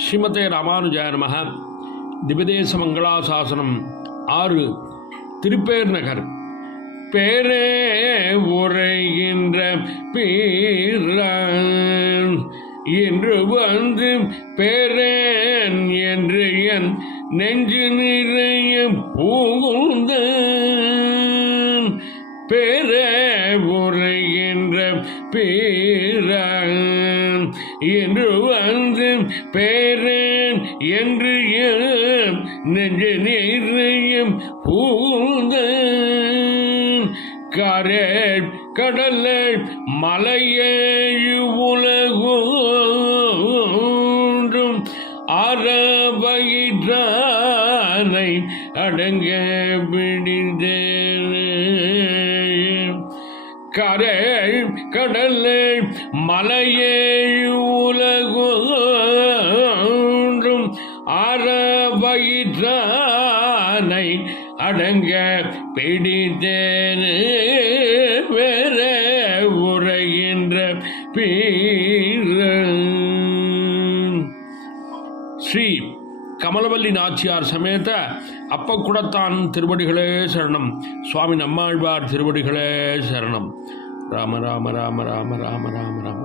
ஸ்ரீமதே ராமானுஜாய நமஹ. திவ்யதேச மங்களாசாசனம் 6 திருப்பேர் நகர். பேரே உரைகின்ற பீரான் என்று வந்து பேரேன் என்று என் நெஞ்சு நிறைய புகுந்த பேரே உரைகின்ற பீரான் என்று வந்து பேரேன் என்று என் நெஞ்சு நிறைய புகுந்த கரேள் கடலை மலையேழு உலகோன்றும் அறவயிற்றானை அடங்க பிடித்தேன். கரேள் கடலை மலையேழு உலகோன்றும் அறவயிற்றானை அடங்க பிடித்தேன். வேற உரைகின்ற பீரன். ஸ்ரீ கமலவல்லி நாச்சியார் சமேத அப்பக்குடத்தான் திருவடிகளே சரணம். சுவாமி நம்மாழ்வார் திருவடிகளே சரணம். ராம ராம ராம ராம ராம ராம ராம.